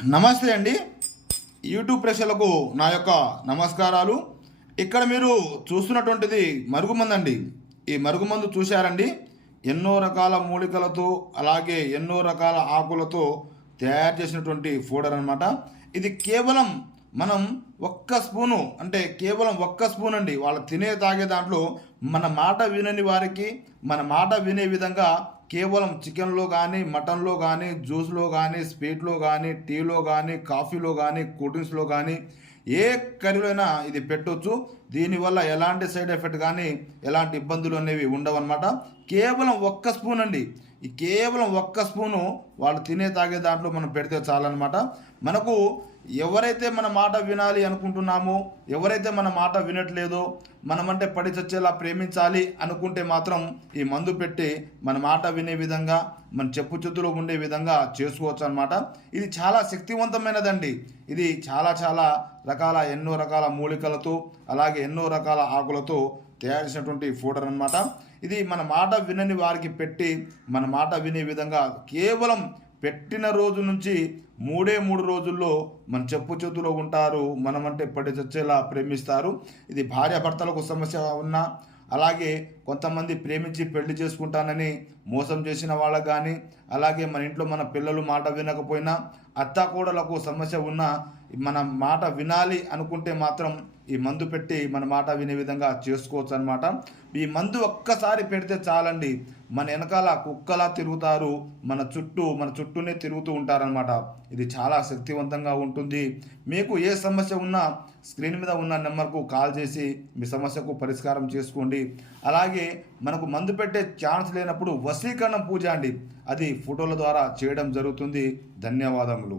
నమస్తే అండి. యూట్యూబ్ ప్రేక్షకులకు నా యొక్క నమస్కారాలు. ఇక్కడ మీరు చూస్తున్నటువంటిది మరుగుమందు అండి. ఈ మరుగుమందు చూశారండి, ఎన్నో రకాల మూలికలతో అలాగే ఎన్నో రకాల ఆకులతో తయారు చేసినటువంటి పౌడర్ అనమాట. ఇది కేవలం మనం ఒక్క స్పూను, అంటే కేవలం ఒక్క స్పూన్ అండి. వాళ్ళు తినే తాగే దాంట్లో మన మాట వినని వారికి మన మాట వినే విధంగా కేవలం చికెన్లో కానీ, మటన్లో కానీ, జ్యూస్లో కానీ, స్వీట్లో కానీ, టీలో కానీ, కాఫీలో కానీ, కూల్ డ్రింక్స్లో కానీ, ఏ కర్రీలో అయినా ఇది పెట్టవచ్చు. దీనివల్ల ఎలాంటి సైడ్ ఎఫెక్ట్ కానీ ఎలాంటి ఇబ్బందులు అనేవి ఉండవన్నమాట. కేవలం ఒక్క స్పూన్ అండి. ఈ కేవలం ఒక్క స్పూను వాళ్ళు తినే తాగే దాంట్లో మనం పెడితే చాలన్నమాట. మనకు ఎవరైతే మన మాట వినాలి అనుకుంటున్నామో, ఎవరైతే మన మాట వినట్లేదో, మనమంటే పడి చచ్చేలా ప్రేమించాలి అనుకుంటే మాత్రం ఈ మందు పెట్టి మన మాట వినే విధంగా, మన చెప్పు చేతులో ఉండే విధంగా చేసుకోవచ్చు అనమాట. ఇది చాలా శక్తివంతమైనదండి. ఇది చాలా చాలా రకాల ఎన్నో రకాల మూలికలతో అలాగే ఎన్నో రకాల ఆకులతో తయారు చేసినటువంటి పౌడర్ అనమాట. ఇది మన మాట వినని వారికి పెట్టి మన మాట వినే విధంగా కేవలం పెట్టిన రోజు నుంచి 3 రోజుల్లో మన చెప్పు చేతులో ఉంటారు. మనమంటే పడి చచ్చేలా ప్రేమిస్తారు. ఇది భార్యాభర్తలకు సమస్య ఉన్నా, అలాగే కొంతమంది ప్రేమించి పెళ్లి చేసుకుంటానని మోసం చేసిన వాళ్ళకు కానీ, అలాగే మన ఇంట్లో మన పిల్లలు మాట వినకపోయినా, అత్తాకోడలకు సమస్య ఉన్నా, మన మాట వినాలి అనుకుంటే మాత్రం ఈ మందు పెట్టి మన మాట వినే విధంగా చేసుకోవచ్చు అనమాట. ఈ మందు ఒక్కసారి పెడితే చాలండి, మన వెనకాల కుక్కలా తిరుగుతారు, మన చుట్టూనే తిరుగుతూ ఉంటారనమాట. ఇది చాలా శక్తివంతంగా ఉంటుంది. మీకు ఏ సమస్య ఉన్నా స్క్రీన్ మీద ఉన్న నెంబర్కు కాల్ చేసి మీ సమస్యకు పరిష్కారం చేసుకోండి. అలాగే మనకు మందు పెట్టే ఛాన్స్ లేనప్పుడు వశీకరణ పూజ అండి, అది ఫోటోల ద్వారా చేయడం జరుగుతుంది. ధన్యవాదములు.